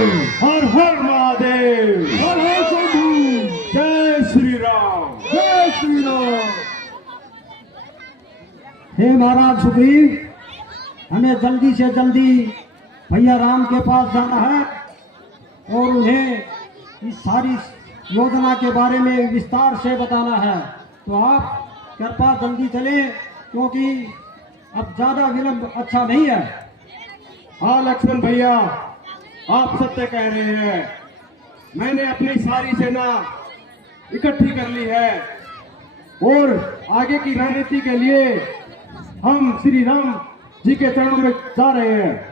हर हर महादेव। हर हर शंभू। जय श्री राम। जय श्री राम। हे महाराज सुग्रीव, हमें जल्दी से जल्दी भैया राम के पास जाना है और उन्हें इस सारी योजना के बारे में विस्तार से बताना है। तो आप कृपया जल्दी चलें, क्योंकि अब ज्यादा विलंब अच्छा नहीं है। हाँ लक्ष्मण भैया, आप सत्य कह रहे हैं। मैंने अपनी सारी सेना इकट्ठी कर ली है और आगे की रणनीति के लिए हम श्री राम जी के चरणों में जा रहे हैं।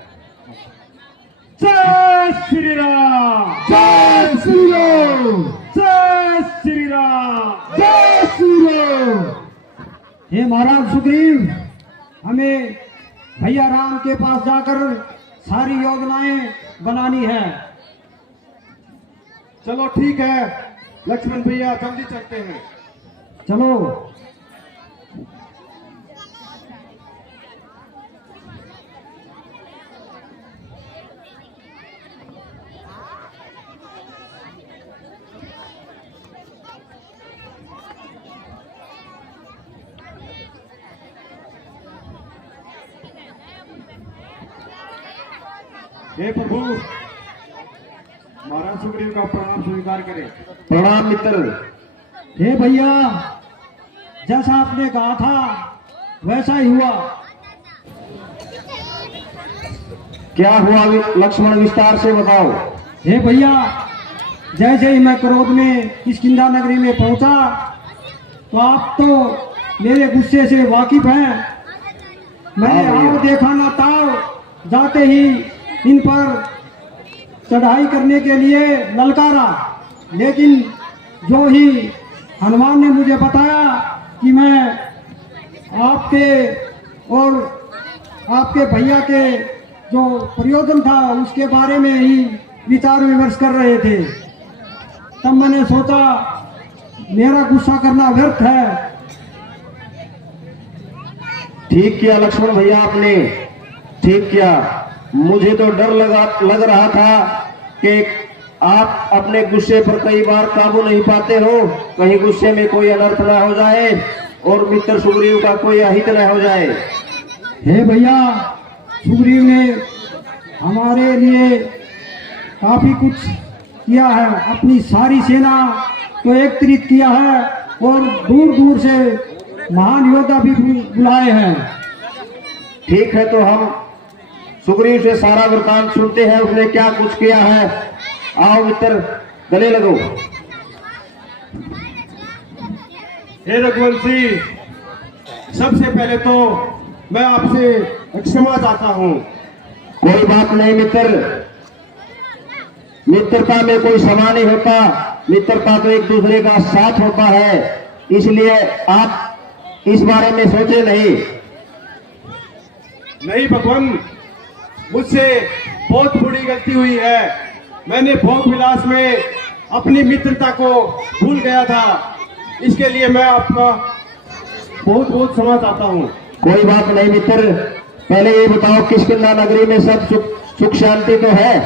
जय श्री राम। जय श्री राम। जय श्री राम। जय श्री राम। हे महाराज सुग्रीव, हमें भैया राम के पास जाकर सारी योजनाएं बनानी है। चलो ठीक है लक्ष्मण भैया, जल्दी चलते हैं। चलो। हे प्रभु, महाराज सुग्रीव का प्रणाम स्वीकार करें। प्रणाम मित्र। हे भैया, जैसा आपने कहा था वैसा ही हुआ। क्या हुआ लक्ष्मण, विस्तार से बताओ। हे भैया, जैसे ही मैं क्रोध में किष्किंधा नगरी में पहुंचा तो आप तो मेरे गुस्से से वाकिफ हैं। मैंने आओ देखा ना ताव जाते ही इन पर चढ़ाई करने के लिए ललकारा, लेकिन जो ही हनुमान ने मुझे बताया कि मैं आपके और आपके भैया के जो प्रयोजन था उसके बारे में ही विचार विमर्श कर रहे थे, तब मैंने सोचा मेरा गुस्सा करना व्यर्थ है। ठीक किया लक्ष्मण भैया, आपने ठीक किया। मुझे तो डर लग रहा था कि आप अपने गुस्से पर कई बार काबू नहीं पाते हो, कहीं गुस्से में कोई अनर्थ ना हो जाए और मित्र सुग्रीव का कोई अहित न हो जाए। हे भैया, सुग्रीव ने हमारे लिए काफी कुछ किया है, अपनी सारी सेना को एकत्रित किया है और दूर दूर से महान योद्धा भी बुलाए हैं। ठीक है, तो हम सुग्रीव से सारा वृतांत सुनते हैं, उसने क्या कुछ किया है। आओ मित्र, गले लगो। हे रघुवंशी, सबसे पहले तो मैं आपसे क्षमा चाहता हूँ। कोई बात नहीं मित्र, मित्रता में कोई क्षमा नहीं होता, मित्रता तो एक दूसरे का साथ होता है, इसलिए आप इस बारे में सोचे नहीं। नहीं भगवान, मुझसे बहुत बड़ी गलती हुई है। मैंने भोग विलास में अपनी मित्रता को भूल गया था, इसके लिए मैं आपका बहुत बहुत क्षमा चाहता हूँ। कोई बात नहीं मित्र, पहले ये बताओ किष्किंधा नगरी में सब सुख शांति तो है?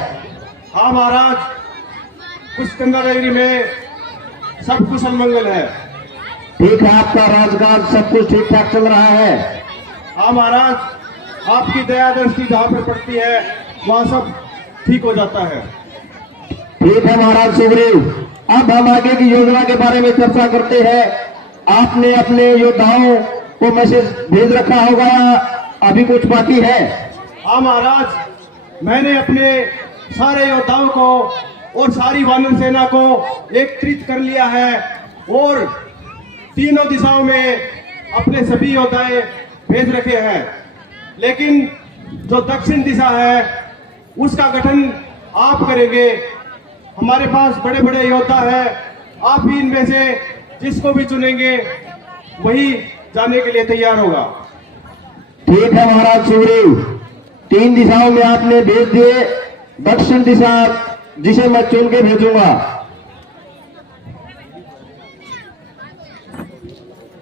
हाँ महाराज, किष्किंधा नगरी में सब कुशल मंगल है। ठीक है, आपका राजकाज सब कुछ ठीक ठाक चल रहा है? हाँ महाराज, आपकी दया दृष्टि जहाँ पर पड़ती है वहाँ सब ठीक हो जाता है। ठीक है महाराज सुग्रीव, अब हम आगे की योजना के बारे में चर्चा करते हैं। आपने अपने योद्धाओं को मैसेज भेज रखा होगा या अभी कुछ बाकी है? हाँ महाराज, मैंने अपने सारे योद्धाओं को और सारी वानर सेना को एकत्रित कर लिया है और तीनों दिशाओं में अपने सभी योद्धाएं भेज रखे हैं, लेकिन जो दक्षिण दिशा है उसका गठन आप करेंगे। हमारे पास बड़े बड़े योद्धा है, आप ही इनमें से जिसको भी चुनेंगे वही जाने के लिए तैयार होगा। ठीक है महाराज सुग्रीव, 3 दिशाओं में आपने भेज दिए, दक्षिण दिशा जिसे मैं चुन के भेजूंगा।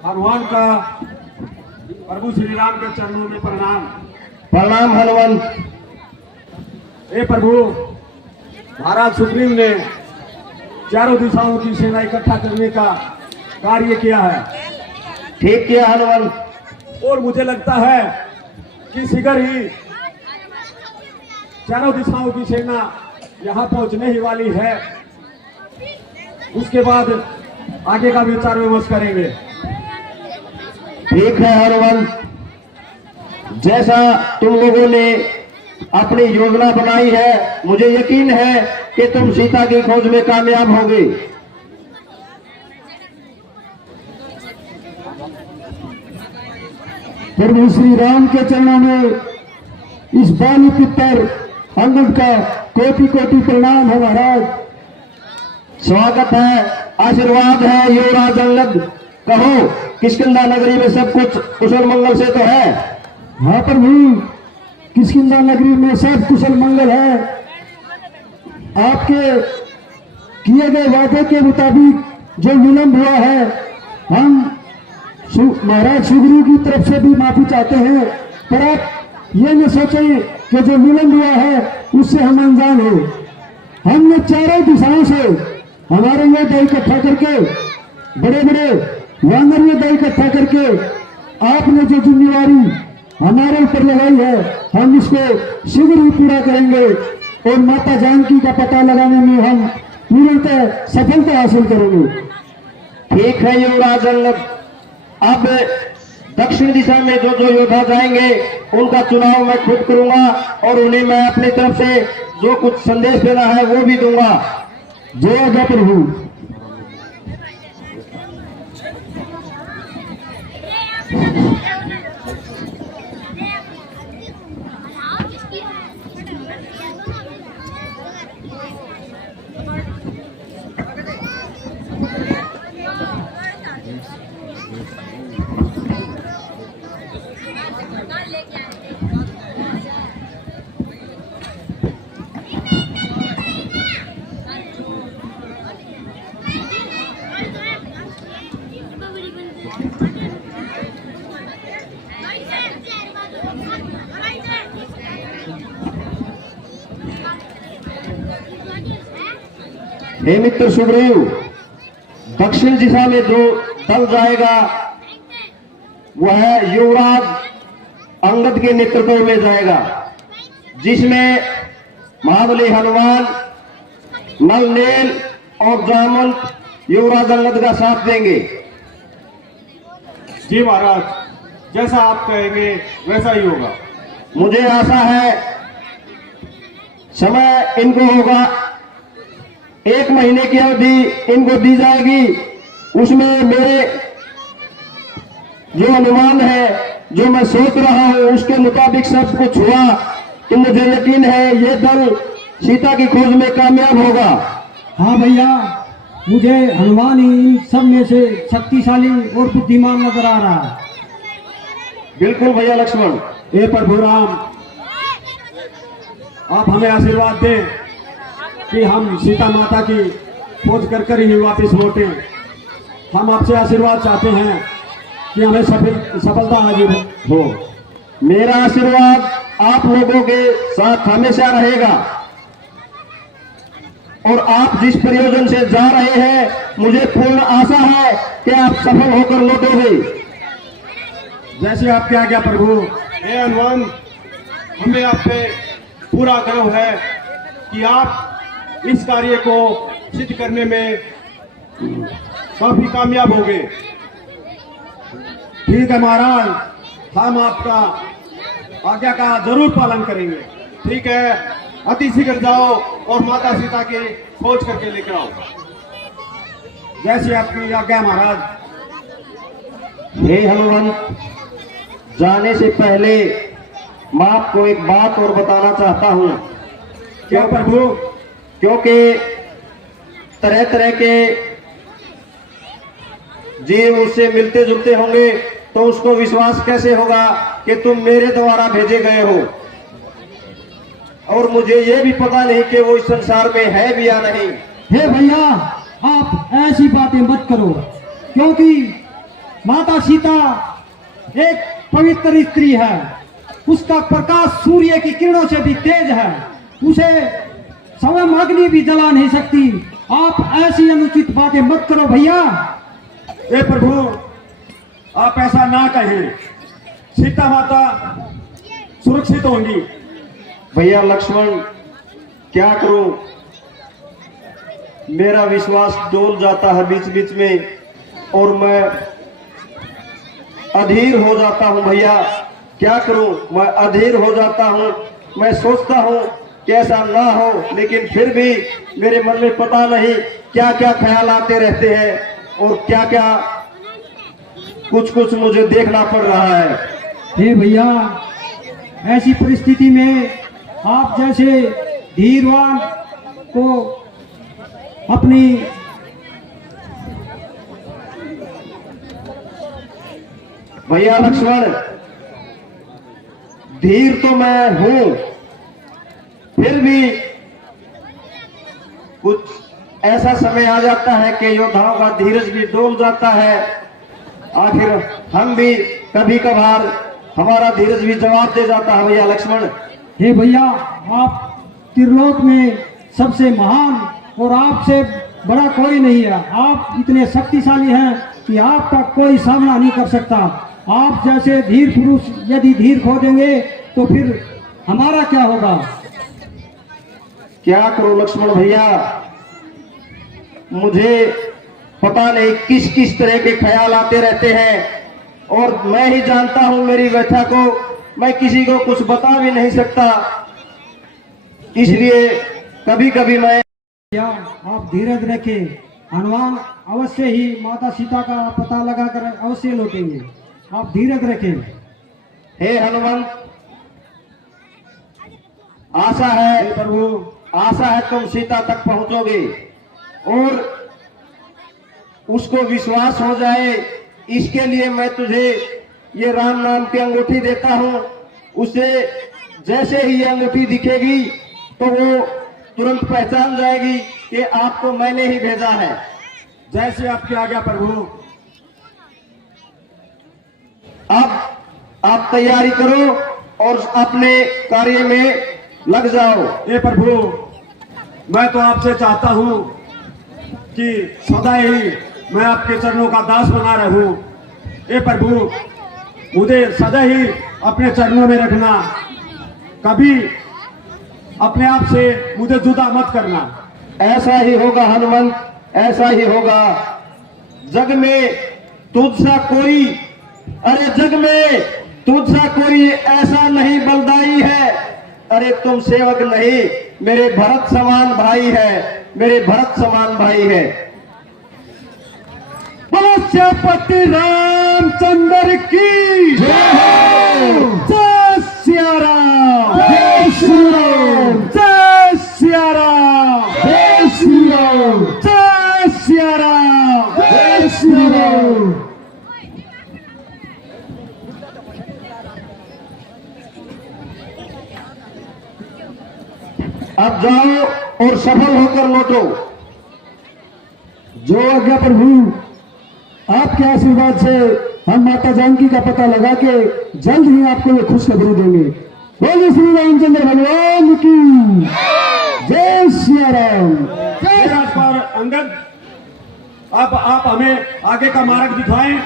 हनुमान का प्रभु श्री राम के चरणों में प्रणाम। प्रणाम हनुमान। हे प्रभु, महाराज सुग्रीव ने चारों दिशाओं की सेना इकट्ठा करने का कार्य किया है ठीक किया हनुमंत। और मुझे लगता है कि शीघ्र ही चारों दिशाओं की सेना यहाँ पहुंचने ही वाली है। उसके बाद आगे का विचार विमर्श करेंगे। ठीक है हनुमंत, जैसा तुम लोगों ने अपनी योजना बनाई है, मुझे यकीन है कि तुम सीता की खोज में कामयाब होगे। प्रभु श्री राम के चरणों में इस बाली पुत्र अंगद का कोटि कोटि प्रणाम है महाराज। स्वागत है, आशीर्वाद है युवराज अंगद। कहो, किष्किंधा नगरी में सब कुछ कुशल मंगल से तो है? हाँ प्रभु, किष्किंधा नगरी में सब कुशल मंगल है। आपके किए गए वादे के मुताबिक जो विलंब हुआ है, हम महाराज सुग्रीव की तरफ से भी माफी चाहते हैं, पर आप ये न सोचें कि जो विलंब हुआ है उससे हम अनजान हैं। हमने चारों दिशाओं से हमारे योद्धा इकट्ठा करके, बड़े बड़े वानर योद्धा इकट्ठा करके आपने जो जिम्मेवारी हमारे ऊपर लगाई है, हम इसको शीघ्र ही पूरा करेंगे और माता जानकी का पता लगाने में हम पूर्णतः सफलता हासिल करेंगे। ठीक है युवराज अंगद, अब दक्षिण दिशा में जो जो योद्धा जाएंगे उनका चुनाव मैं खुद करूंगा और उन्हें मैं अपनी तरफ से जो कुछ संदेश देना है वो भी दूंगा। जय आज्ञा प्रभु। हे मित्र सुग्रीव, दक्षिण दिशा में जो दल जाएगा वह युवराज अंगद के नेतृत्व में जाएगा, जिसमें महाबली हनुमान, नल नील और जामवंत युवराज अंगद का साथ देंगे। जी महाराज, जैसा आप कहेंगे वैसा ही होगा। मुझे आशा है समय इनको होगा, 1 महीने की अवधि इनको दी जाएगी। उसमें मेरे जो अनुमान है, जो मैं सोच रहा हूं, उसके मुताबिक सब कुछ हुआ कि मुझे यकीन है ये दल सीता की खोज में कामयाब होगा। हाँ भैया, मुझे हनुमान ही इन सब में से शक्तिशाली और बुद्धिमान नजर आ रहा है। बिल्कुल भैया लक्ष्मण। हे प्रभु राम, आप हमें आशीर्वाद दें कि हम सीता माता की खोज कर ही वापस लौटे। हम आपसे आशीर्वाद चाहते हैं कि हमें सफलता हाजिर हो। मेरा आशीर्वाद आप लोगों के साथ हमेशा रहेगा और आप जिस प्रयोजन से जा रहे हैं, मुझे पूर्ण आशा है कि आप सफल होकर लौटोगे। जैसे आपकी आज्ञा प्रभु। हे हनुमान, हमें आप पे पूरा गर्व है कि आप इस कार्य को सिद्ध करने में काफी कामयाब हो गए। ठीक है महाराज, हम आपका आज्ञा का जरूर पालन करेंगे। ठीक है, अति शीघ्र जाओ और माता सीता की खोज करके लेकर आओ। जैसी आपकी आज्ञा महाराज। हे हनुमंत, जाने से पहले मैं आपको एक बात और बताना चाहता हूं। क्या प्रभु? क्योंकि तरह तरह के जीव उससे मिलते जुलते होंगे, तो उसको विश्वास कैसे होगा कि तुम मेरे द्वारा भेजे गए हो। और मुझे ये भी पता नहीं कि वो इस संसार में है भी या नहीं। हे भैया, आप ऐसी बातें मत करो, क्योंकि माता सीता एक पवित्र स्त्री है। उसका प्रकाश सूर्य की किरणों से भी तेज है। उसे स्वयं अग्नि भी जला नहीं सकती। आप ऐसी अनुचित बातें मत करो भैया। हे प्रभु, आप ऐसा ना कहें। सीता माता सुरक्षित होंगी। भैया लक्ष्मण, क्या करूं, मेरा विश्वास डोल जाता है बीच बीच में और मैं अधीर हो जाता हूं। भैया क्या करूं, मैं अधीर हो जाता हूं। मैं सोचता हूं कि ऐसा ना हो, लेकिन फिर भी मेरे मन में पता नहीं क्या क्या ख्याल आते रहते हैं और क्या क्या कुछ कुछ मुझे देखना पड़ रहा है। हे भैया, ऐसी परिस्थिति में आप जैसे धीरवान को अपनी भैया लक्ष्मण, धीर तो मैं हूं, फिर भी कुछ ऐसा समय आ जाता है कि योद्धाओं का धीरज भी डोल जाता है। आखिर हम भी कभी कभार हमारा धीरज भी जवाब दे जाता है। भैया लक्ष्मण, हे भैया, आप त्रिलोक में सबसे महान और आपसे बड़ा कोई नहीं है। आप इतने शक्तिशाली हैं कि आपका कोई सामना नहीं कर सकता। आप जैसे धीर पुरुष यदि धीर खो देंगे तो फिर हमारा क्या होगा। क्या करो लक्ष्मण भैया, मुझे पता नहीं किस किस तरह के ख्याल आते रहते हैं और मैं ही जानता हूं मेरी व्यथा को। मैं किसी को कुछ बता भी नहीं सकता, इसलिए कभी कभी मैं भैया आप धीरज रखें। हनुमान अवश्य ही माता सीता का पता लगाकर अवश्य लौटेंगे। आप धीरज रखें। हे हनुमंत, आशा है प्रभु, आशा है तुम सीता तक पहुंचोगे और उसको विश्वास हो जाए, इसके लिए मैं तुझे ये राम नाम की अंगूठी देता हूं। उसे जैसे ही ये अंगूठी दिखेगी तो वो तुरंत पहचान जाएगी कि आपको मैंने ही भेजा है। जैसे आपकी आज्ञा प्रभु। अब आप तैयारी करो और अपने कार्य में लग जाओ। हे प्रभु, मैं तो आपसे चाहता हूं कि सदा ही मैं आपके चरणों का दास बना रहूं। हे प्रभु, मुझे सदा ही अपने चरणों में रखना, कभी अपने आप से मुझे जुदा मत करना। ऐसा ही होगा हनुमंत, ऐसा ही होगा। जग में तुझसा कोई, अरे जग में तुझसा कोई ऐसा नहीं बलदाई है। अरे तुम सेवक नहीं, मेरे भरत समान भाई है, मेरे भरत समान भाई है। पति रामचंद्र की जय। जय सिया राम, जय श्री राम, जय सिया राम, जय श्री राम, जय सिया राम, जय श्री राम। अब जाओ और सफल होकर लौटो। जो आज्ञा प्रभु, आपके आशीर्वाद से हम माता जानकी का पता लगा के जल्द ही आपको ये खुशखबरी देंगे। बोलिए श्री रामचंद्र भगवान की जय सिया राम। हे राजकुमार अंगद, अब आप हमें आगे का मार्ग दिखाएं।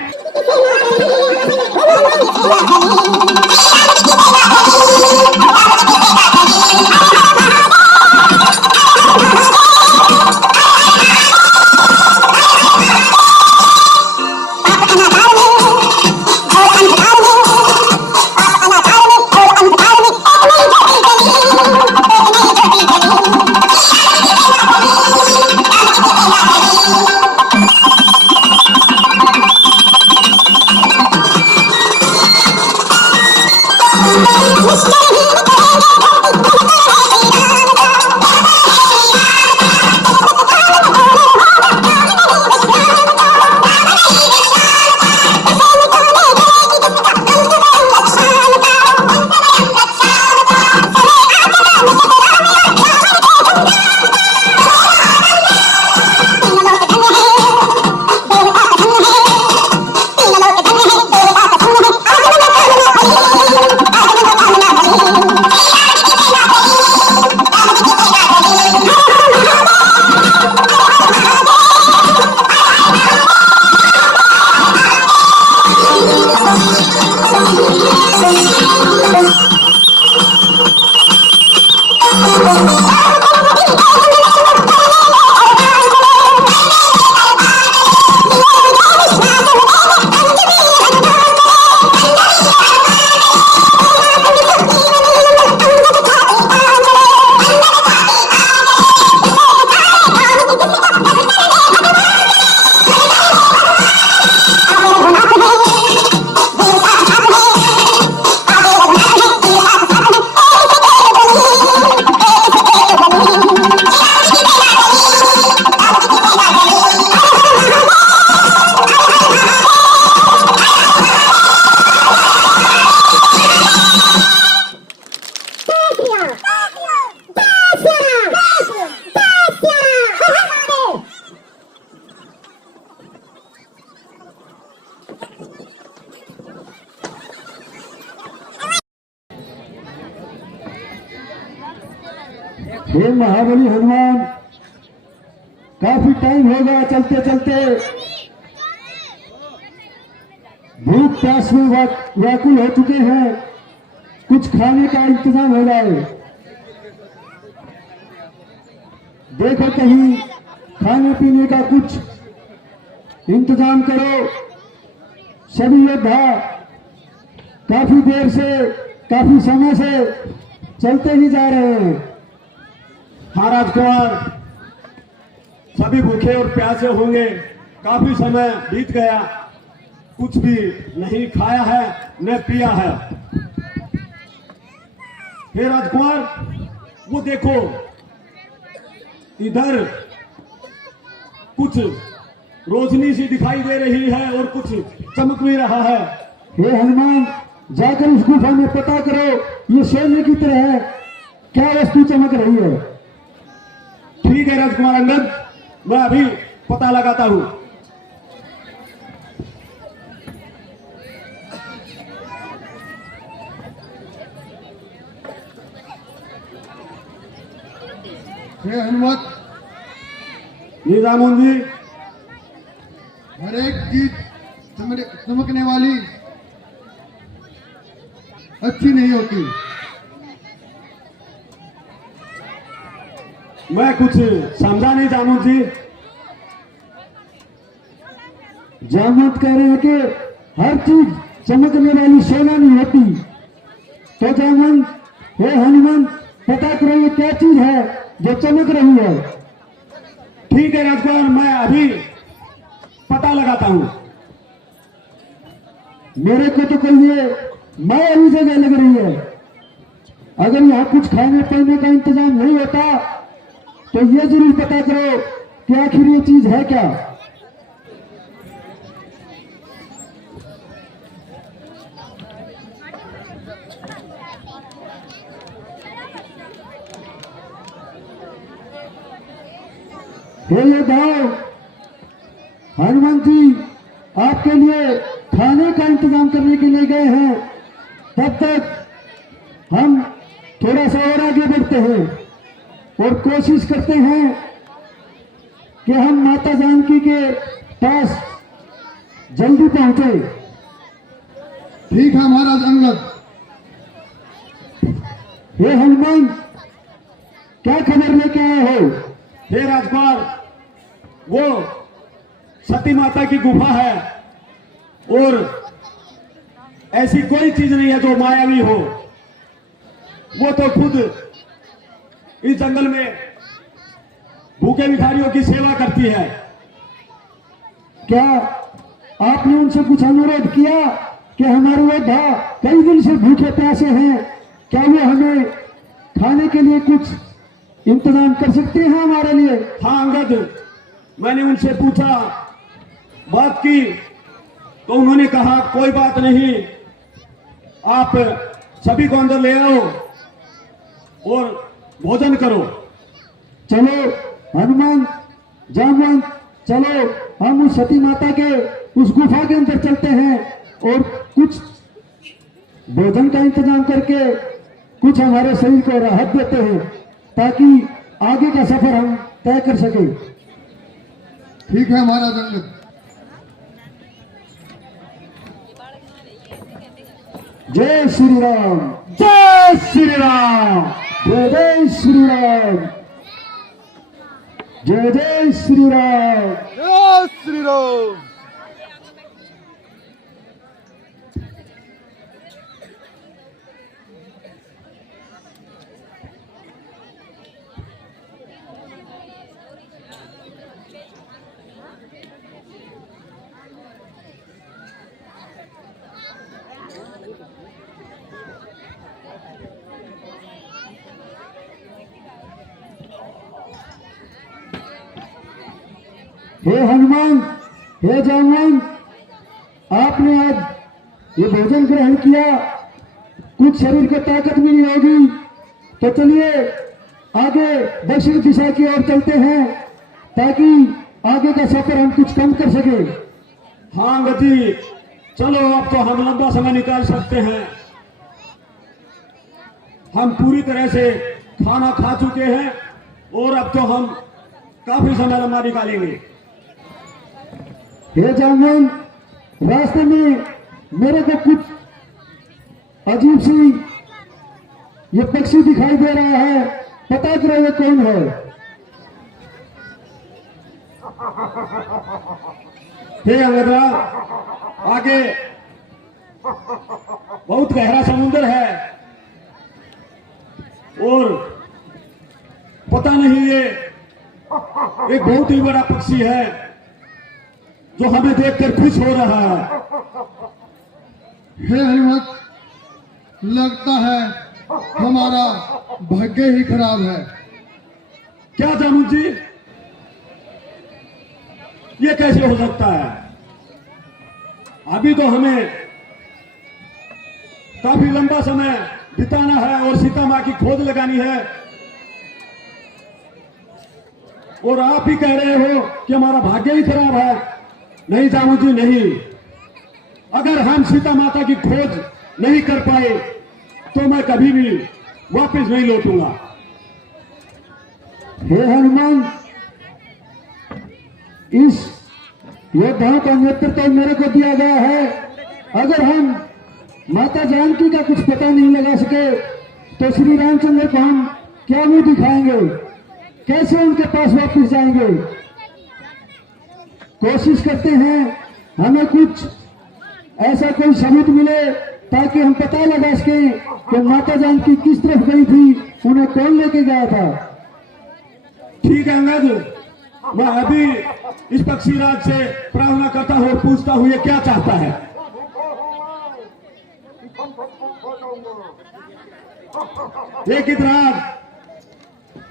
Let's go! हे महाबली हनुमान, काफी टाइम हो गया चलते चलते, भूख प्यास में व्याकुल हो चुके हैं। कुछ खाने का इंतजाम हो जाए। देखो कहीं खाने पीने का कुछ इंतजाम करो। सभी योद्धा काफी देर से, काफी समय से चलते ही जा रहे हैं। हाँ राजकुमार, सभी भूखे और प्यासे होंगे। काफी समय बीत गया, कुछ भी नहीं खाया है न पिया है। हे राजकुमार, वो देखो इधर कुछ रोशनी सी दिखाई दे रही है और कुछ चमक भी रहा है। हे हनुमान, जाकर उस गुफा में पता करो, ये सोने की तरह है, क्या वस्तु चमक रही है। ठीक है राजकुमार अंगद, मैं अभी पता लगाता हूं। हे हनुमत, निजामुन जी, हर एक चीज चमकने वाली अच्छी नहीं होती। मैं कुछ समझा नहीं जामुन जी। जामवंत कह रहे हैं कि हर चीज चमकने वाली सोना नहीं होती। तो जामवंत, हे हनुमान, पता करो ये क्या चीज है जो चमक रही है। ठीक है राजकुमार, मैं अभी पता लगाता हूं। मेरे को तो कोई ये मायावी जगह लग रही है। अगर यहाँ कुछ खाने पीने का इंतजाम नहीं होता तो ये जरूर पता करो कि आखिर ये चीज है क्या। हे योद्धाओ, हनुमान जी आपके लिए खाने का इंतजाम करने के लिए गए हैं। तब तक हम थोड़ा सा और आगे बढ़ते हैं और कोशिश करते हैं कि हम माता जानकी के पास जल्दी पहुंचे। ठीक है महाराज अंगद। हे हनुमान, क्या खबर लेके आए हो। हे राजकुमार, वो सती माता की गुफा है और ऐसी कोई चीज नहीं है जो मायावी हो। वो तो खुद इस जंगल में भूखे भिखारियों की सेवा करती है। क्या आपने उनसे कुछ अनुरोध किया कि हमारे योद्धा कई दिन से भूखे प्यासे हैं, क्या वो हमें खाने के लिए कुछ इंतजाम कर सकते हैं हमारे लिए। हाँ अंगद, मैंने उनसे पूछा, बात की, तो उन्होंने कहा कोई बात नहीं, आप सभी को अंदर ले आओ और भोजन करो। चलो हनुमान, जामवंत, चलो हम उस सती माता के उस गुफा के अंदर चलते हैं और कुछ भोजन का इंतजाम करके कुछ हमारे शरीर को राहत देते हैं ताकि आगे का सफर हम तय कर सकें। ठीक है महाराज अंगद। जय श्री राम, जय श्री राम। जय जय श्री राम, जय जय श्री राम। जय श्री राम। हे हनुमान, हे जामवन, आपने आज ये भोजन ग्रहण किया, कुछ शरीर को ताकत मिली होगी, तो चलिए आगे दक्षिण दिशा की ओर चलते हैं ताकि आगे का सफर हम कुछ कम कर सके। हाँ गति, चलो अब तो हम लंबा समय निकाल सकते हैं। हम पूरी तरह से खाना खा चुके हैं और अब तो हम काफी समय लंबा निकालेंगे। हे जामवन, रास्ते में मेरे को कुछ अजीब सी ये पक्षी दिखाई दे रहा है, पता करो ये कौन है? हे अंगदरा, आगे बहुत गहरा समुद्र है और पता नहीं ये एक बहुत ही बड़ा पक्षी है जो हमें देखकर खुश हो रहा है। हे हनुमत, लगता है हमारा भाग्य ही खराब है। क्या जामुन जी, ये कैसे हो सकता है? अभी तो हमें काफी लंबा समय बिताना है और सीता मां की खोज लगानी है और आप ही कह रहे हो कि हमारा भाग्य ही खराब है। नहीं जामुन जी नहीं, अगर हम सीता माता की खोज नहीं कर पाए तो मैं कभी भी वापस नहीं लौटूंगा। हे हनुमान, इस योद्धाओं का नेतृत्व तो मेरे को दिया गया है। अगर हम माता जानकी का कुछ पता नहीं लगा सके तो श्री रामचंद्र को हम क्या मुंह दिखाएंगे, कैसे उनके पास वापस जाएंगे? कोशिश करते हैं हमें कुछ ऐसा कोई सबूत मिले ताकि हम पता लगा सके कि माता जानकी किस तरफ गई थी, उन्हें कौन लेके गया था। ठीक है अंगद, मैं अभी इस पक्षीराज से प्रार्थना करता हूँ और पूछता हूँ ये क्या चाहता है। ये गिद्धराज,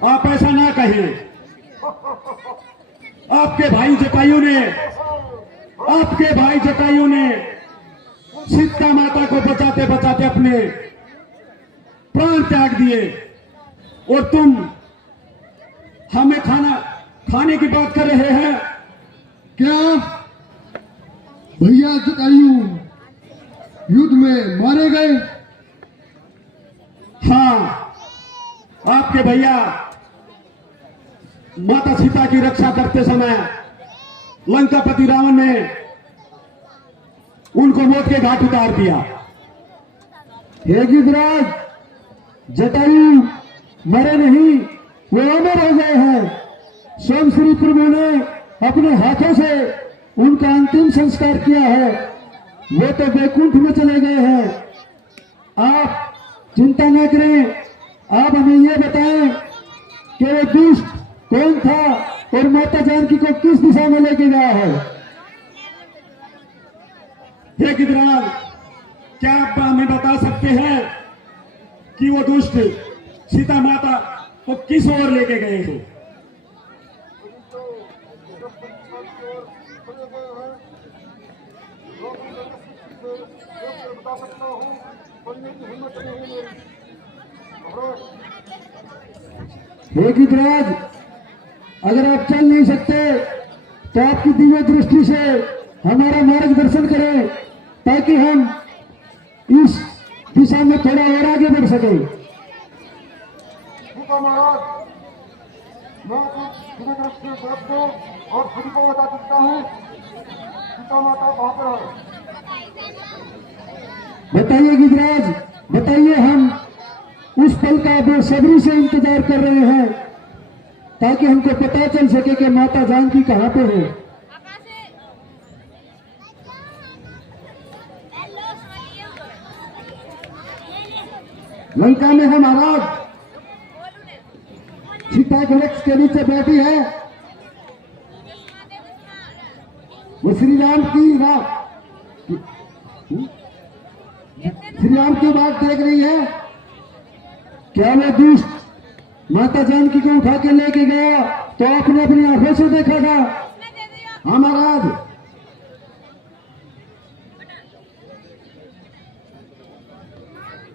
आप ऐसा ना कहें। आपके भाई जटायु ने सीता माता को बचाते बचाते अपने प्राण त्याग दिए और तुम हमें खाने की बात कर रहे हैं। क्या भैया जटायु युद्ध में मारे गए? हाँ, आपके भैया माता सीता की रक्षा करते समय लंकापति रावण ने उनको मौत के घाट उतार दिया। हे गिद्धराज, जटायु मरे नहीं, वो अमर हो गए हैं। स्वयं श्री प्रभु ने अपने हाथों से उनका अंतिम संस्कार किया है। वो तो वैकुंठ में चले गए हैं। आप चिंता न करें, आप हमें ये बताएं कि वो दुष्ट कौन था और माता जानकी को किस दिशा में लेके गया है? हे गिद्धराज, क्या आप हमें बता सकते हैं कि वो दुष्ट सीता माता को किस ओर लेके गए हैं? हे गिद्धराज, अगर आप चल नहीं सकते तो आपकी दिव्य दृष्टि से हमारा मार्गदर्शन करें ताकि हम इस दिशा में थोड़ा और आगे बढ़ सके। महाराज, मैं दिव्य दृष्टि से आपको और सभी को बता सकता हूँ सीता माता कहाँ पर है। बताइए गिद्धराज, बताइए, हम उस पल का बेसब्री से इंतजार कर रहे हैं ताकि हमको पता चल सके कि माता जानकी कहाँ पे है। लंका में है महाराज, सीता वृक्ष के नीचे बैठी है। वो श्री राम की बात देख रही है। क्या वो दुष्ट माता जानकी को उठा के लेके गया तो आपने अपनी आंखों से देखा था? हाँ महाराज।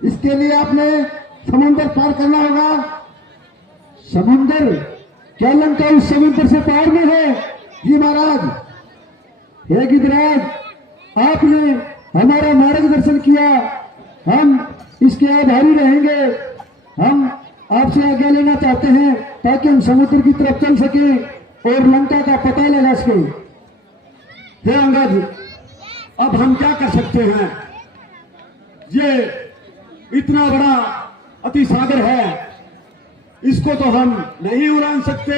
इसके लिए आपने समुद्र पार करना होगा। समुद्र? क्या उस समुद्र से पार में है? जी महाराज। हे गिरिराज, आपने हमारा मार्गदर्शन किया, हम इसके आभारी रहेंगे। हम आपसे आज्ञा लेना चाहते हैं ताकि हम समुद्र की तरफ चल सके और लंका का पता लगा सके। हे अंगद, अब हम क्या कर सकते हैं? ये इतना बड़ा अति सागर है, इसको तो हम नहीं उड़ान सकते।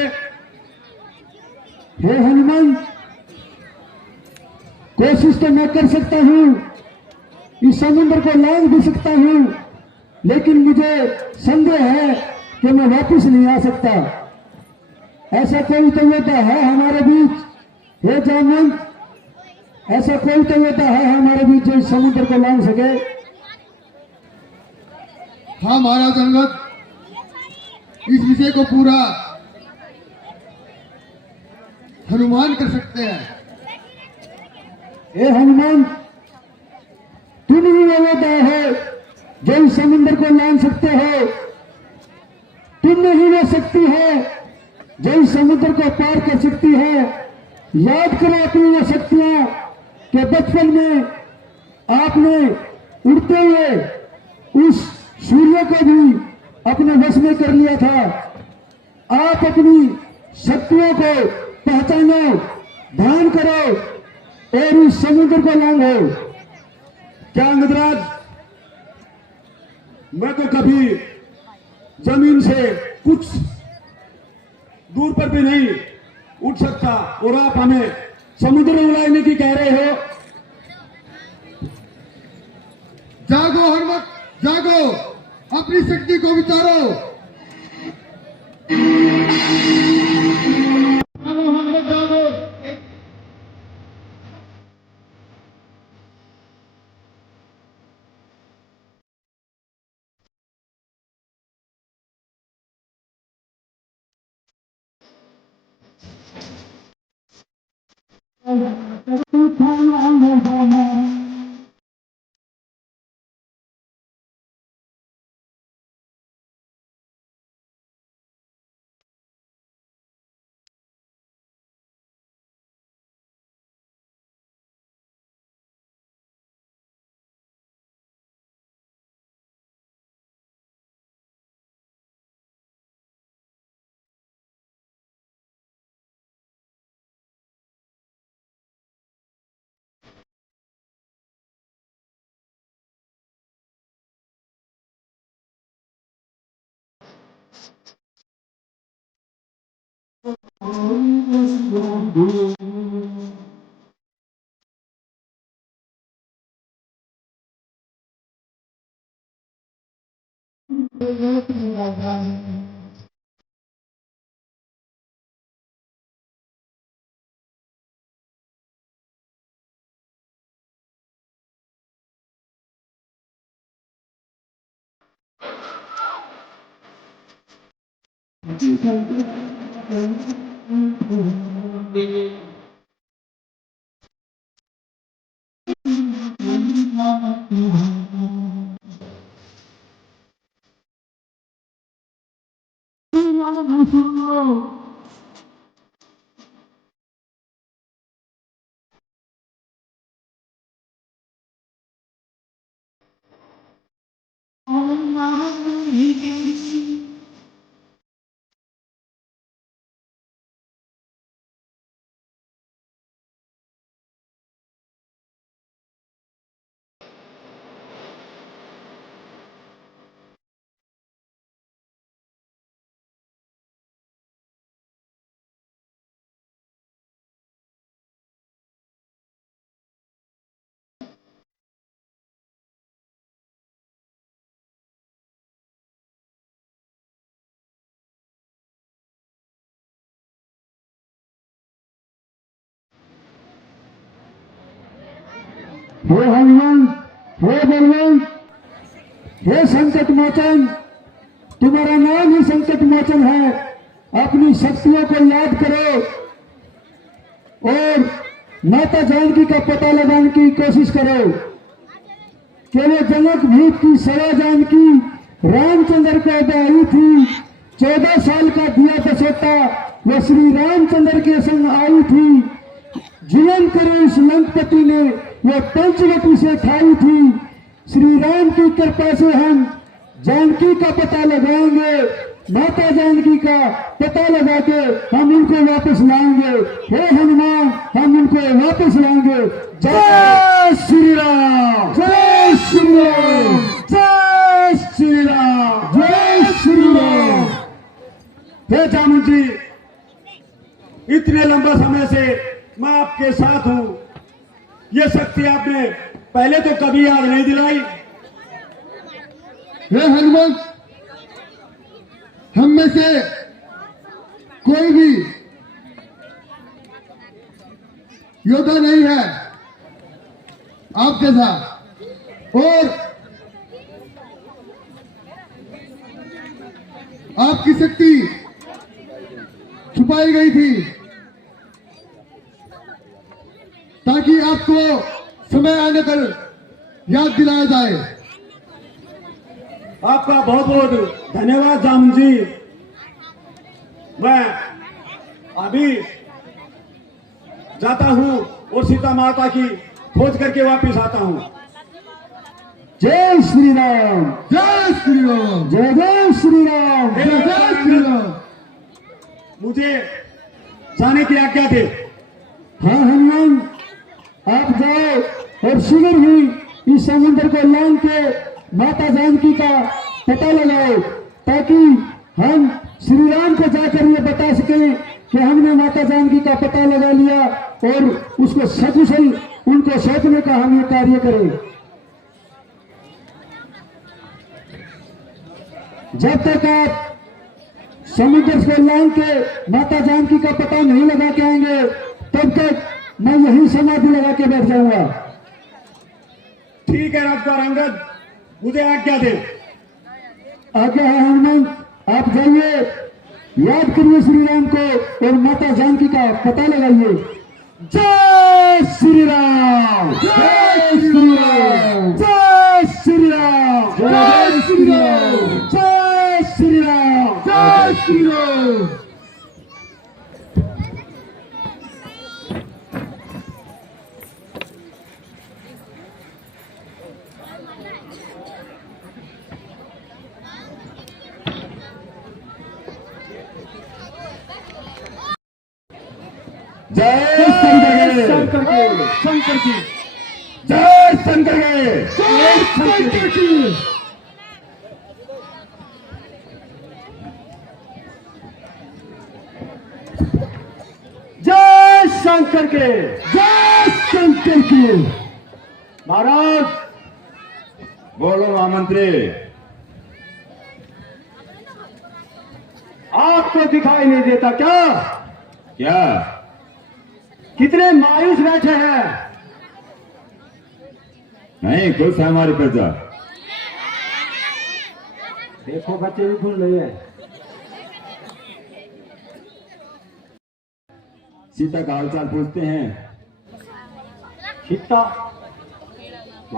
हे हनुमान, कोशिश तो मैं कर सकता हूं, इस समुद्र को लांघ भी सकता हूं, लेकिन मुझे संदेह है कि मैं वापस नहीं आ सकता। ऐसा कोई तो योद्धा है हमारे बीच? हे जामवंत, ऐसा कोई तो योद्धा है हमारे बीच जो इस समुद्र को लांघ सके? हाँ महाराज अंगद, इस विषय को पूरा हनुमान कर सकते हैं। हे हनुमान, तुम ही वो योद्धा हो जो इस समुद्र को लांघ सकते हो। तुम में ही वो शक्ति है जो इस समुद्र को पार कर सकती है। याद करो अपनी वो शक्तियां कि बचपन में आपने उड़ते हुए उस सूर्य को भी अपने वश में कर लिया था। आप अपनी शक्तियों को पहचानो, ध्यान करो और इस समुद्र को लांघो। क्या अंगदराज, मैं तो कभी जमीन से कुछ दूर पर भी नहीं उठ सकता और आप हमें समुद्र में उड़ाने की कह रहे हो? जागो हनुमत, जागो, अपनी शक्ति को विचारो। हे हनुमंत, हे बलवंत, हे संकट मोचन, तुम्हारा नाम ही संकट मोचन है। अपनी शक्तियों को याद करो और माता जानकी का पता लगाने की कोशिश करो। केवल जनक भीत की सवा जानकी रामचंद्र को आई थी। 14 साल का दिया दशोता वह श्री रामचंद्र के संग आई थी। जीवन करी इस लंकपति ने वह पंचवटी से खाई थी। श्री राम की कृपा से हम जानकी का पता लगाएंगे। माता जानकी का पता लगा के हम इनको वापस लाएंगे। हे हनुमान, हम इनको वापस लाएंगे। जय श्री राम, जय श्री राम, जय श्री राम, जय श्री राम। हे जामुन जी, इतने लंबा समय से मैं आपके साथ हूं। ये शक्ति आपने पहले तो कभी याद नहीं दिलाई। हे हनुमंत, हम में से कोई भी योद्धा नहीं है आपके साथ, और आपकी शक्ति छुपाई गई थी ताकि आपको समय आने पर याद दिलाया जाए। आपका बहुत बहुत धन्यवाद जाम जी। मैं अभी जाता हूँ और सीता माता की खोज करके वापस आता हूँ। जय श्री राम, जय श्री राम, जय जय श्री राम, जय जय श्री राम। मुझे जाने की आज्ञा दे। हाँ हनुमान, आप जाओ और शीघ्र ही इस समुद्र को लांग के माता जानकी का पता लगाओ, ताकि हम श्री राम को जाकर ये बता सकें कि हमने माता जानकी का पता लगा लिया और उसको सकुशल उनको सौंपने का हम ये कार्य करें। जब तक आप समुद्र से लांग के माता जानकी का पता नहीं लगा के आएंगे, तब तक मैं यही समाधि लगा के बैठ जाऊंगा। ठीक है राजकुमार अंगद, मुझे आज्ञा दे। आज्ञा है हनुमान, आप जाइए, याद करिए श्री राम को और माता जानकी का पता लगाइए। जय श्री राम, जय श्री राम, जय श्री राम, जय श्री राम, जय श्री राम, जय श्री राम। जय शंकर के, शंकर की जय शंकर के, जय शंकर की। जय शंकर के, जय शंकर की। महाराज बोलो महामंत्री। आपको दिखाई नहीं देता क्या? क्या? कितने मायूस बैठे हैं। नहीं, खुश है हमारी प्रजा। देखो बच्चे भी खुश नहीं है। सीता का हालचाल पूछते हैं। सीता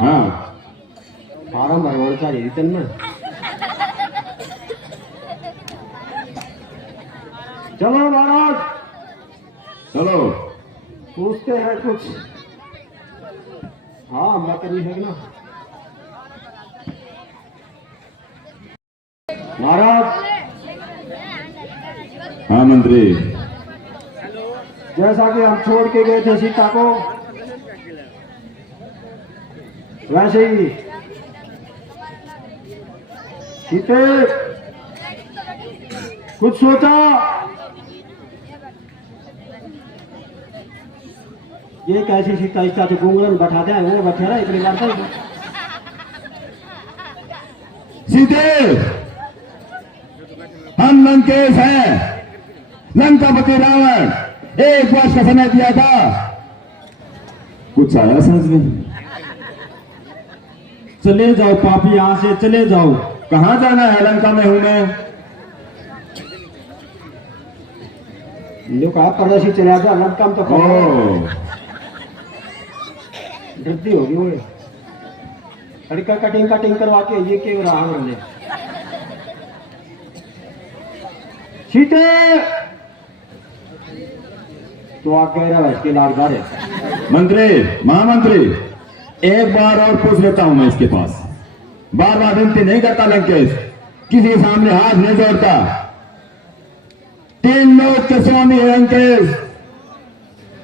हाँ, फार्म भरवाना चाहिए रिटर्न में। चलो महाराज, चलो। पूछते हैं कुछ। हाँ मत नहीं है ना महाराज। हाँ मंत्री। जैसा कि हम छोड़ के गए थे सीता को, वैसे ही सीते कुछ सोचा। ये कैसी सीता इस तरह घूंगन बैठा दे, वो बैठे रहा इतनी बार तक। सीते, हम लंकेश हैं। लंकापति रावण 1 वर्ष का समय दिया था, कुछ आया समझ में। चले जाओ पापी, यहाँ से चले जाओ। कहाँ जाना है? लंका में हूं मैं। लोग आप परदेसी चला जा, लंका में तो ओ, वृद्धि होगी वो। लड़का कटिंग करवा के ये क्यों रहा हमने। सीते तो आप कह रहा है इसके लाभदार है। मंत्री, महामंत्री, एक बार और पूछ लेता हूं मैं इसके पास। बार बार विनती नहीं करता लंकेश, किसी के सामने हाथ नहीं जोड़ता। 3 लोग के स्वामी है लंकेश।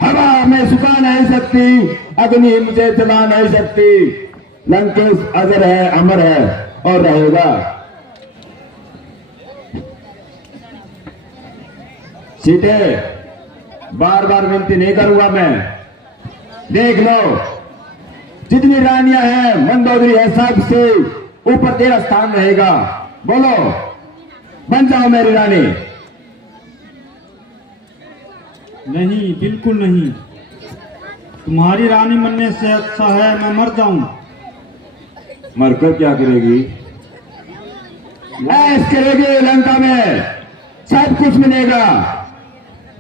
हवा में सुखा नहीं सकती, अग्नि मुझे जला नहीं सकती। लंकेश अजर है, अमर है और रहेगा। सीते, बार बार विनती नहीं करूंगा मैं। देख लो, जितनी रानियां हैं, मंदोदरी है, सबसे ऊपर तेरा स्थान रहेगा। बोलो, बन जाओ मेरी रानी। नहीं, बिल्कुल नहीं। तुम्हारी रानी बनने से अच्छा है मैं मर जाऊं। मरकर क्या करेगी? ऐश करेगी लंका में, सब कुछ मिलेगा।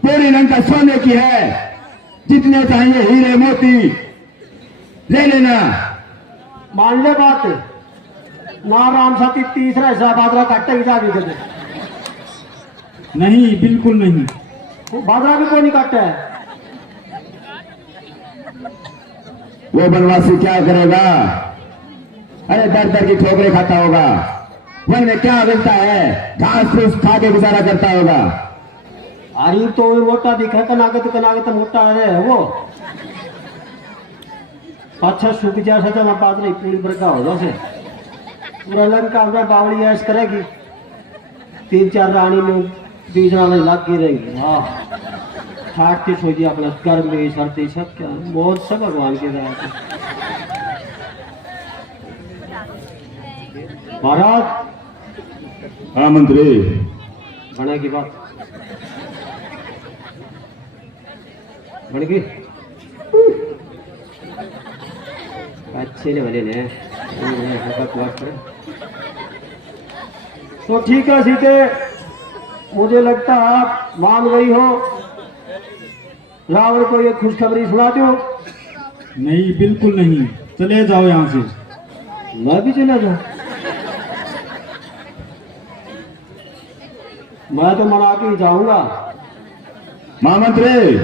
पूरी लंका सोने की है, जितने चाहिए हीरे मोती ले लेना। मान ले बात ना, राम साथी तीसरा हिस्सा बादरा काटे ही जाके दे। नहीं, बिल्कुल नहीं। वो बादरा भी कोई नहीं काटा है। वो बनवासी क्या करेगा? अरे दर दर की ठोकरें खाता होगा। वन में क्या मिलता है? घास फूस खा के गुजारा करता होगा। अरे तो वो मोटा दिखा, कनागत मोटा है वो। अच्छा सूख जा सचा मैं बादरी पूरी बरका हो जैसे पूरा लंका में बावड़ी ऐश करेगी। 3-4 रानी में 20 रानी लग की रहेगी। हाँ, ठाट सो जी अपना गर्मी सर्दी सब क्या बहुत सब भगवान के दया से। महाराज, हाँ मंत्री, बने की बात बन गई। अच्छे ने भले ने तो ठीक है सीते, मुझे लगता है आप मान गई हो। रावण को ये खुशखबरी सुना दो। नहीं, बिल्कुल नहीं। चले जाओ यहाँ से। मैं भी चला जाऊं? मैं तो मना के ही जाऊंगा। महामंत्री,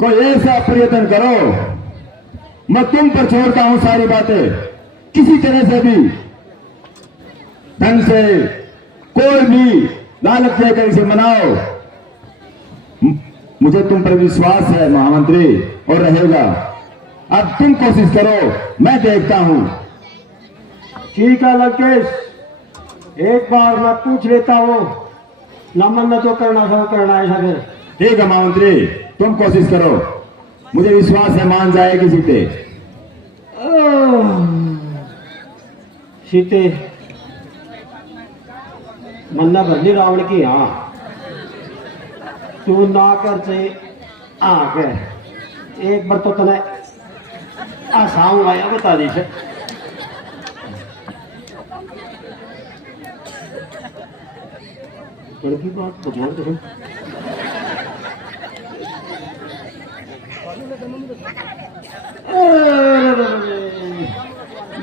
कोई ऐसा प्रयत्न करो, मैं तुम पर छोड़ता हूं सारी बातें। किसी तरह से भी ढंग से कोई भी लालच लेकर इसे मनाओ। मुझे तुम पर विश्वास है महामंत्री, और रहेगा। अब तुम कोशिश करो, मैं देखता हूं। ठीक है लंकेश, एक बार मैं पूछ लेता हूँ, नमन जो करना सब करना है फिर। ठीक है महामंत्री, तुम कोशिश करो, मुझे विश्वास है मान जाएगी सीते। सीते मन्ना भरली रावण की। हाँ, तू ना कर से आ कर एक बार तो तने आसाऊ आया बता दी से। बड़ी बात भगवान तो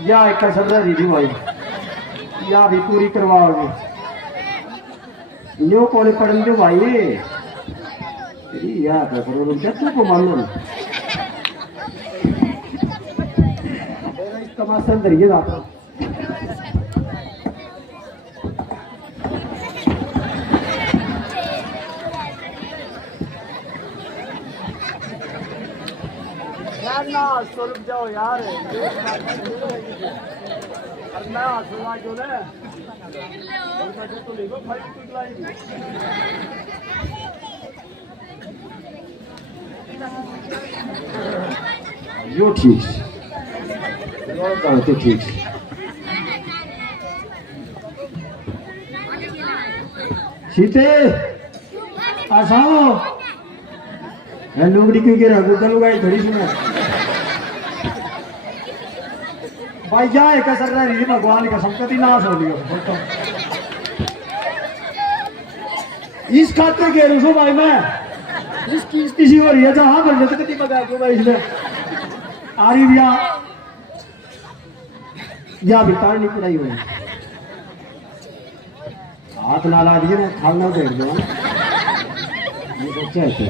या एक सब्र दीदी भाई या भी पूरी करवाओगे। न्यू कॉलेज पढ़ने दो भाई, तेरी याद है करो जब को मान लो तमाशन करिए आप। ना स्वरूप जाओ यार, जो यो ठीक तो ठीक। सीते आसाओ लोमड़ी क्यों गिरा गुड्डा लुगाई थोड़ी सुना। भाई जाए कसर रही भगवान का संपत्ति नाश हो लियो तो इस खातिर कह रहा हूँ भाई मैं इसकी किसी हो रही है जहां पर तो कितनी बता दो भाई इसमें आ रही भैया या बितार नहीं पड़ाई हुई हाथ ना ला दिए ना खाना देख दो ये सोचा है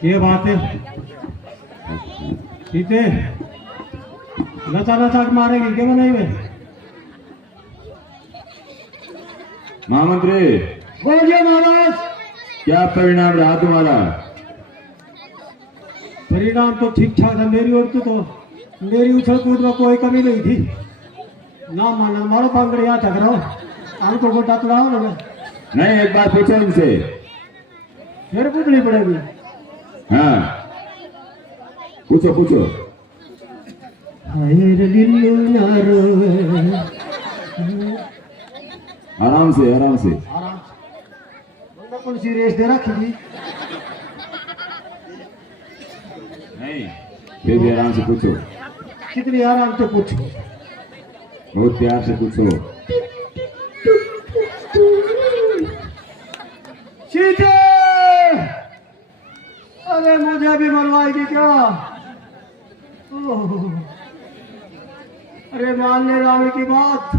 क्या बात है सीधे नचा नचा के मारेगी क्या बनाई हुए महामंत्री बोलिए महाराज क्या परिणाम रहा तुम्हारा? परिणाम तो ठीक ठाक था मेरी ओर तो मेरी उछल कूद में कोई कमी नहीं थी ना माना मारो पांगड़े यहाँ टकराओ हमको गोटा तुड़ाओ ना नहीं, एक बात पूछो इनसे। फिर पूछनी पड़ेगी हाँ पूछो पूछो। आराम से आराम से। आराम कौन सी रेस दे रखी थी नहीं, फिर भी आराम से पूछो, कितनी आराम से पूछो बहुत प्यार से पूछो। सीधे अरे मुझे भी मरवाएगी क्या? ओह, अरे मान ले रावण की बात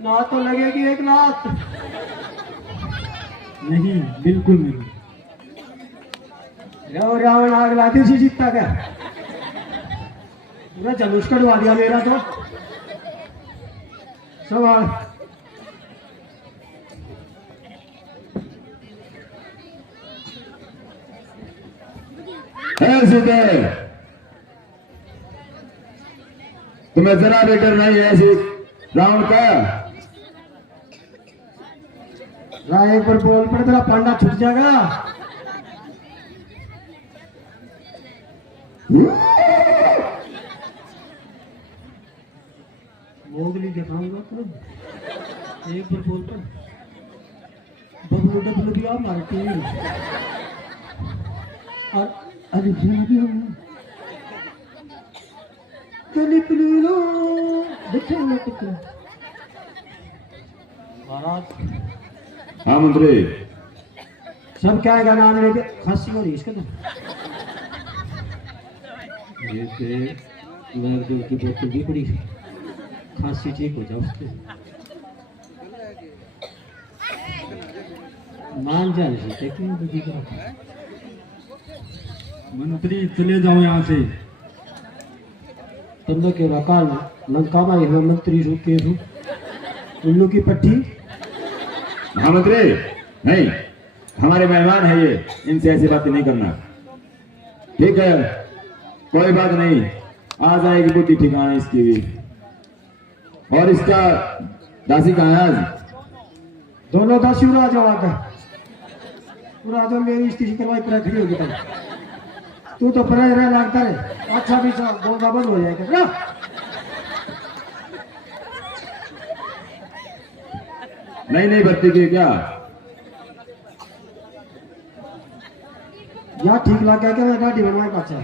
ना तो लगेगी एक लात नहीं, बिल्कुल नहीं। रावण आग लाती सी जीतता क्या? पूरा जलूस कटवा दिया मेरा तो सवाल। सीधे तुम्हें जरा भी डर नहीं है ऐसे रावण का? राय पर बोल पड़े तेरा पांडा छूट जाएगा। मोगली दिखाऊंगा तो एक बार बोल पर बबलू डबलू भी आ मारती और अरे कली पलीलो देखो ना टिकला महाराज। हाँ मंत्री, सब क्या है गाना लेके खांसी हो रही इसका तो दूर की बोतल भी पड़ी खांसी ठीक हो जाओ उसके मान जाने से क्यों दुखी करो। मंत्री चले जाओ यहाँ से। तुम के वकाल लंका में यह मंत्री रू के रू उल्लू की पट्टी। हाँ मंत्री, नहीं हमारे मेहमान है ये, इनसे ऐसी बातें नहीं करना। ठीक है कोई बात नहीं, आ जाएगी बुद्धि ठिकाने इसकी भी। और इसका दासी कहाँ है आज? दोनों दासी उड़ा जाओ आकर पूरा जो मेरी स्थिति करवाई पूरा खड़ी होगी तब तू तो पढ़ाई रह लगता है। अच्छा भी बोलना बंद हो जाएगा ना। नहीं भर्ती की क्या? यहाँ ठीक लग गया क्या? मैं गाड़ी बनवाई पाचा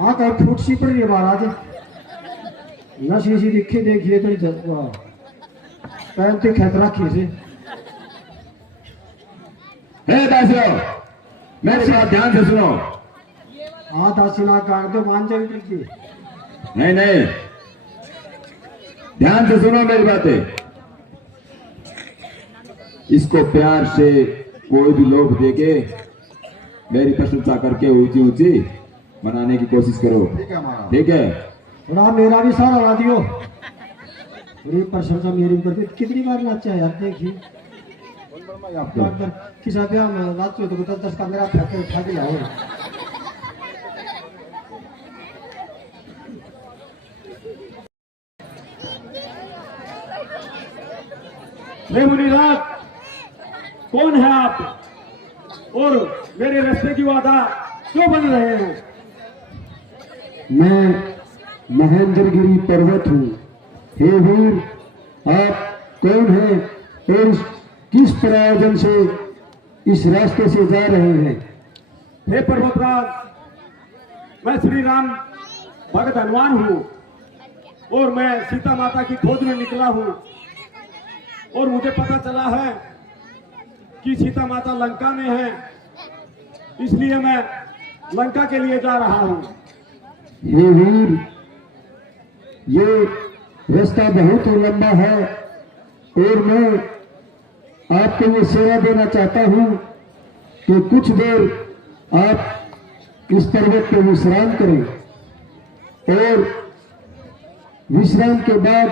हाँ कहीं फूट सी पड़ रही है महाराज नशी सी दिखी देखिए तो पैंती खेत रखी से। दासियों मेरी बात ध्यान से सुनो। हाँ दासी ना काट दो मान जाए की। नहीं ध्यान से सुनो मेरी बातें। इसको प्यार से कोई भी लोग देके मेरी प्रशंसा करके ऊंची ऊंची बनाने की कोशिश करो। ठीक है थोड़ा मेरा भी सारा ला दियो। मेरी प्रशंसा मेरी ऊपर कितनी बार नाचा है यार देखिए। किसी ब्याह में नाचो तो 10 का मेरा उठा के लाओ। मुनिराज कौन है आप और मेरे रास्ते की वादा क्यों बन रहे हो? मैं महेंद्रगिरी पर्वत हूँ। हे वीर, आप कौन हैं और किस प्रयोजन से इस रास्ते से जा रहे हैं? हे पर्वतराज, मैं श्री राम भगत हनुमान हूँ और मैं सीता माता की खोज में निकला हूँ और मुझे पता चला है कि सीता माता लंका में है, इसलिए मैं लंका के लिए जा रहा हूँ। हे वीर, ये रास्ता बहुत लंबा है और मैं आपको ये सेवा देना चाहता हूँ कि कुछ देर आप इस पर्वत पर विश्राम करें और विश्राम के बाद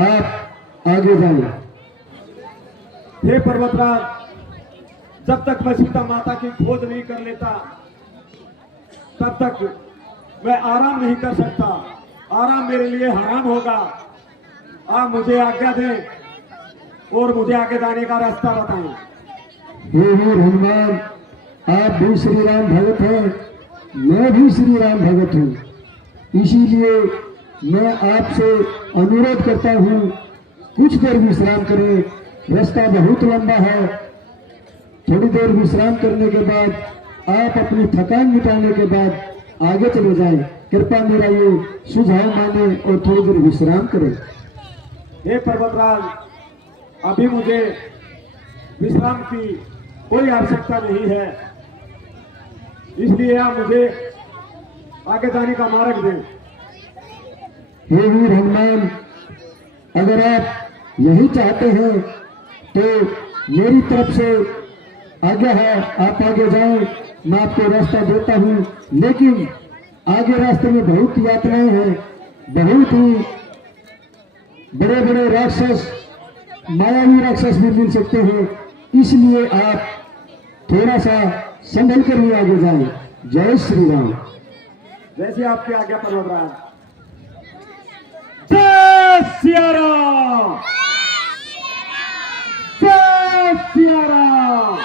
आप आगे जाएं। हे पर्वतराज, जब तक मैं सीता माता की खोज नहीं कर लेता तब तक मैं आराम नहीं कर सकता। आराम मेरे लिए हराम होगा। आप मुझे आज्ञा दें और मुझे आगे जाने का रास्ता बताएं। हे वीर हनुमान, आप भी श्री राम भगत हैं, मैं भी श्री राम भगत हूँ। इसीलिए मैं आपसे अनुरोध करता हूँ, कुछ देर विश्राम करें। रास्ता बहुत लंबा है। थोड़ी देर विश्राम करने के बाद आप अपनी थकान मिटाने के बाद आगे चले जाएं। कृपया मेरा ये सुझाव माने और थोड़ी देर विश्राम करें। हे पर्वतराज, अभी मुझे विश्राम की कोई आवश्यकता नहीं है, इसलिए आप मुझे आगे जाने का मार्ग दें। हे वीर हनुमान, अगर आप यही चाहते हैं तो मेरी तरफ से आज्ञा है, आप आगे जाएं। मैं आपको रास्ता देता हूँ, लेकिन आगे रास्ते में बहुत यात्राएं हैं, बहुत ही बड़े बड़े राक्षस, मायावी राक्षस भी मिल सकते हैं, इसलिए आप थोड़ा सा संभल कर ही आगे जाएं। जय श्री राम। जैसे आपकी आज्ञा पर्वतराज। जय सिया राम, जय सिया राम।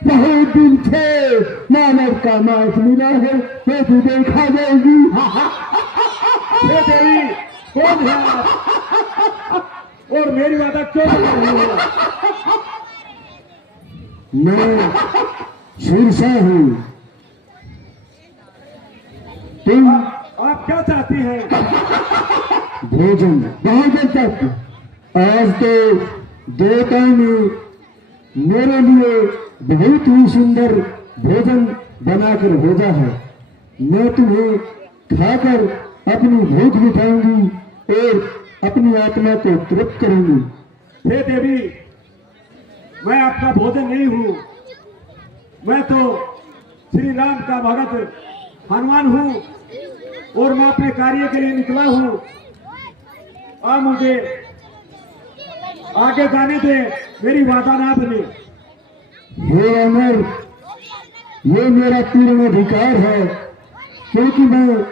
बहुत दिन से मानव का मांस मिला है, तो तू देखा जाएगी। हे देवी, कौन है आप? और मेरी वादा क्यों कर रही हो? मैं शीर्षा हूँ। तुम आप क्या चाहती हैं? भोजन बहुत देर तक। आज तो देवताओं ने मेरे लिए बहुत ही सुंदर भोजन बनाकर भेजा है। मैं तुम्हें खाकर अपनी भूख मिटाऊंगी और अपनी आत्मा को तृप्त करूंगी। हे देवी, मैं आपका भोजन नहीं हूँ। मैं तो श्री राम का भगत हनुमान हूँ और मैं अपने कार्य के लिए निकला हूँ। आप मुझे आगे जाने दे, मेरी वादा ना बने। हे अमर, ये मेरा पूर्ण अधिकार है, क्योंकि मैं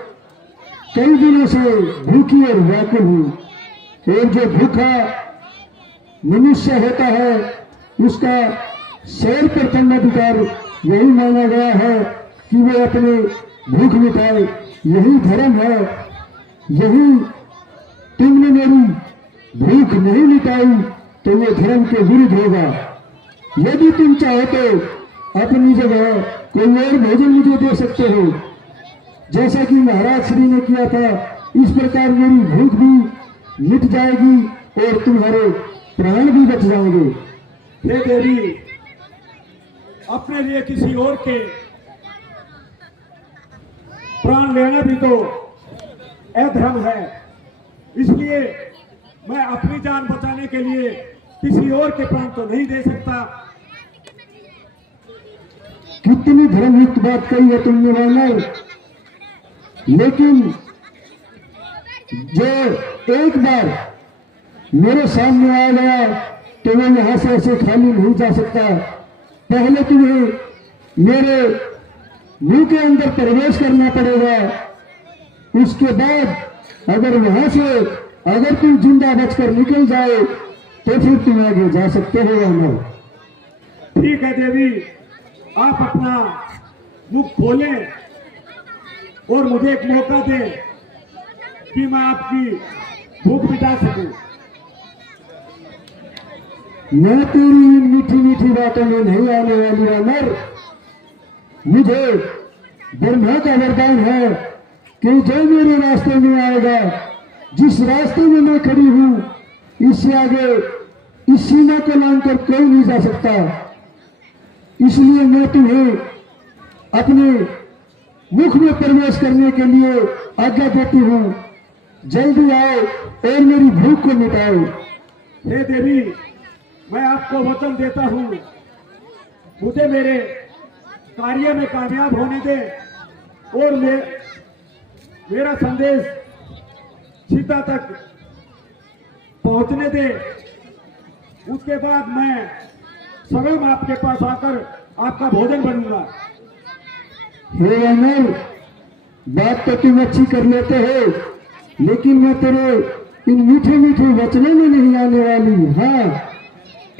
कई दिनों से भूखी और व्याकुल हूँ। और जो भूखा मनुष्य होता है उसका सर्वप्रथम अधिकार यही माना गया है कि वो अपने भूख मिटाए। यही धर्म है। यही तुमने मेरी भूख नहीं मिटाई तो ये धर्म के विरुद्ध होगा। यदि तुम चाहो तो अपनी जगह कोई और भोजन मुझे दे सकते हो, जैसा कि महाराज श्री ने किया था, इस प्रकार मेरी भूख भी मिट जाएगी और तुम्हारे प्राण भी बच जाएंगे। हे देवी, अपने लिए किसी और के प्राण लेना भी तो अधर्म है, इसलिए मैं अपनी जान बचाने के लिए किसी और के प्राण तो नहीं दे सकता। कितनी धर्मयुक्त बात कही है तुमने वानर, लेकिन जो एक बार मेरे सामने आ गया तो मैं यहां से ऐसे खाली नहीं जा सकता। पहले तुम्हें मेरे मुंह के अंदर प्रवेश करना पड़ेगा, उसके बाद अगर वहां से अगर तुम जिंदा बचकर निकल जाए तो फिर तुम आगे जा सकते हो वानर। ठीक है देवी, आप अपना मुख खोलें और मुझे एक मौका दें कि मैं आपकी भूख मिटा सकूं। मैं तेरी इन मीठी मीठी बातों में नहीं आने वाली वानर। मुझे ब्रह्मा का वरदान है कि जो मेरे रास्ते में आएगा, जिस रास्ते में मैं खड़ी हूं, इससे आगे इस सीमा को लांघकर कोई नहीं जा सकता। इसलिए मैं तुम्हें अपने मुख में प्रवेश करने के लिए आज्ञा देती हूं। जल्दी आओ और मेरी भूख को मिटाओ। हे देवी, मैं आपको वचन देता हूं, मुझे मेरे कार्य में कामयाब होने दे और मेरा संदेश सीता तक पहुंचने दे। उसके बाद मैं स्वयं आपके पास आकर आपका भोजन बनूंगा। हे वानर, बात तो तुम अच्छी कर लेते हो, लेकिन मैं तेरे इन मीठे मीठे वचनों में नहीं आने वाली। हाँ,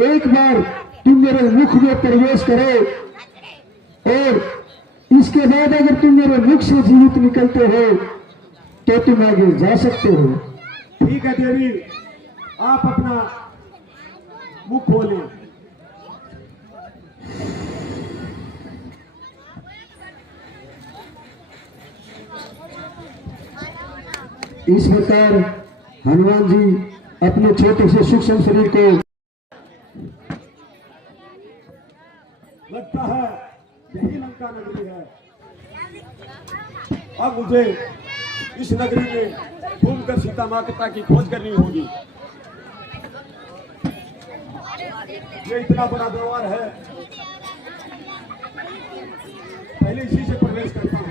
एक बार तुम मेरे मुख में प्रवेश करो और इसके बाद अगर तुम मेरे मुख से जीवित निकलते हो तो तुम आगे जा सकते हो। ठीक है देवी, आप अपना मुख खोलें। इस प्रकार हनुमान जी अपने छोटे से सूक्ष्म शरीर को, लगता है यही लंका नगरी है। अब मुझे इस नगरी में घूमकर सीता माता की खोज करनी होगी। ये इतना बड़ा द्वार है, पहले इसी से प्रवेश करता हूँ।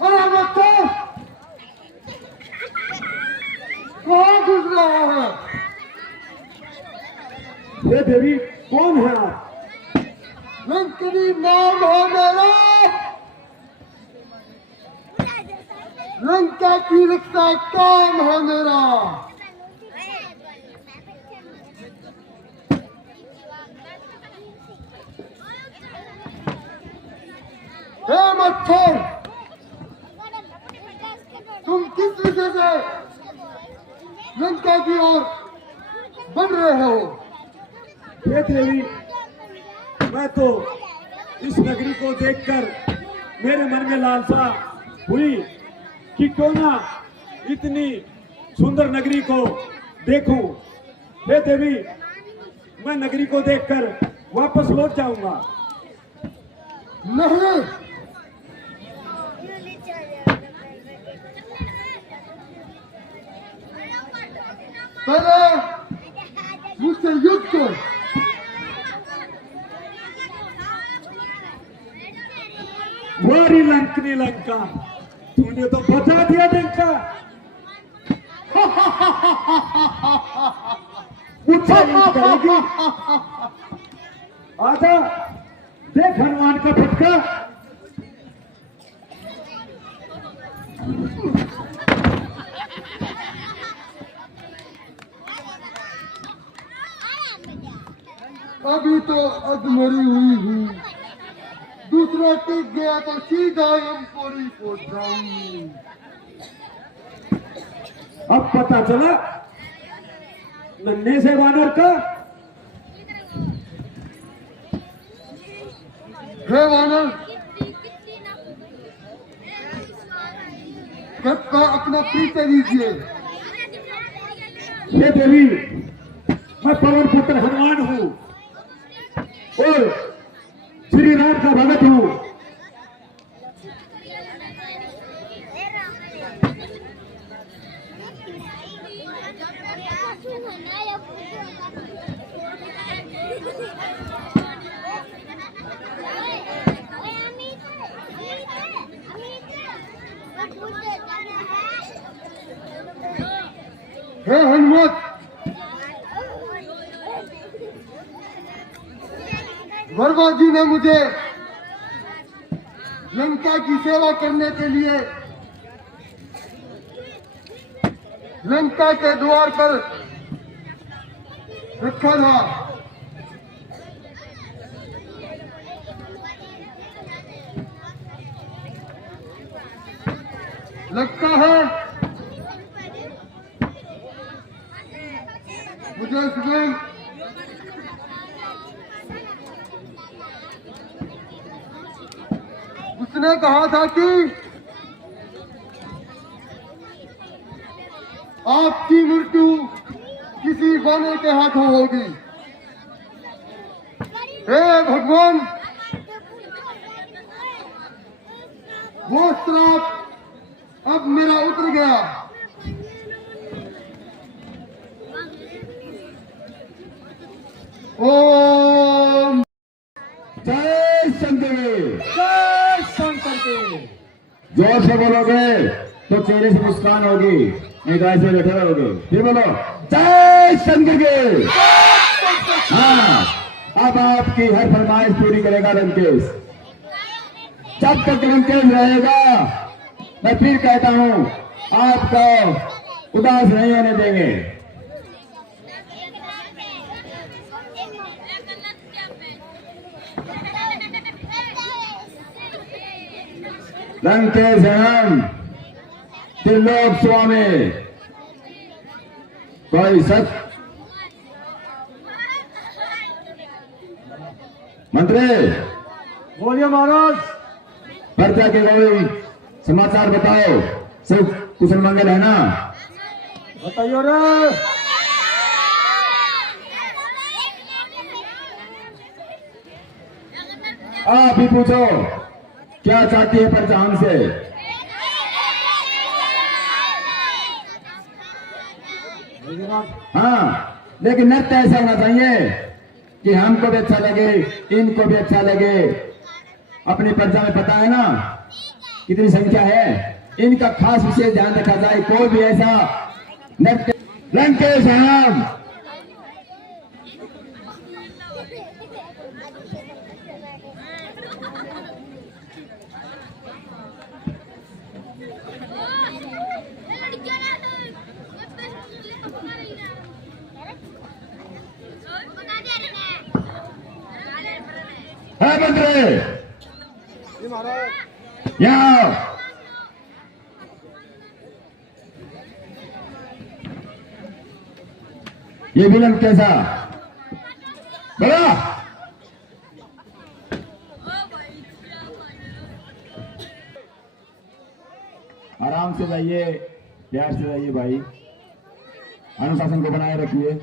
अरे बच्चा, कहाँ घुस रहा है? हे देवी, कौन है आप? लंकनी नाम है मेरा। लंका की रक्षा काम है मेरा। हे मच्छर, तुम किस विषय से लंका की ओर बढ़ रहे हो? हे देवी, मैं तो इस नगरी को देखकर मेरे मन में लालसा हुई कि क्यों ना इतनी सुंदर नगरी को देखूं। हे देवी, मैं नगरी को देखकर वापस लौट जाऊंगा। नहीं, पहले मुझसे युद्ध कर। वारी लंकनी लंका, तूने तो बचा दिया लंका। मुझसे युद्ध करेगी? आजा, देख हनुमान का फटका। अभी तो अधमरी हुई हूँ, दूसरा टिक गया तो सीधा यमपुरी पहुंच जाऊंगी। अब पता चला नन्हे से वानर का हे वानर, सबका अपना परिचय दीजिए। हे देवी, मैं पवन पुत्र हनुमान हूँ और श्री राम का भगत हूँ। हे हनुमत, वर्मा जी ने मुझे लंका की सेवा करने के लिए लंका के द्वार पर रखा था। लगता है मुझे इसमें उसने कहा था कि आपकी मृत्यु किसी वानर के हाथों होगी। हे भगवान, वो श्राप अब मेरा उतर गया। ओम जय शंकर। जय शंकर के। जोर से बोलोगे तो चेहरे से मुस्कान होगी, नहीं तो ऐसे बैठे रहोगे। फिर बोलो जय शंकर के। हाँ, अब आपकी हर फरमाइश पूरी करेगा लंकेश। जब तक लंकेश रहेगा, मैं फिर कहता हूँ, आपको उदास नहीं होने देंगे। लंकेश हम त्रिलोक स्वामी, कोई सच मंत्री बोलिए महाराज। पर्चा के कोई समाचार बताओ, सब कुशल मंगल है ना? बताइए रे। आप ही पूछो, क्या चाहती है पर्चा हमसे? हाँ, लेकिन नृत्य ऐसा होना चाहिए कि हमको भी अच्छा लगे, इनको भी अच्छा लगे। अपनी पर्चा में पता है ना कितनी संख्या है, इनका खास विशेष ध्यान रखा जाए। कोई भी ऐसा नृत्य लंकेश हम है मंत्री, यहाँ आओ। ये विलन कैसा बड़ा? आराम से जाइए, प्यार से जाइए भाई, अनुशासन को बनाए रखिए।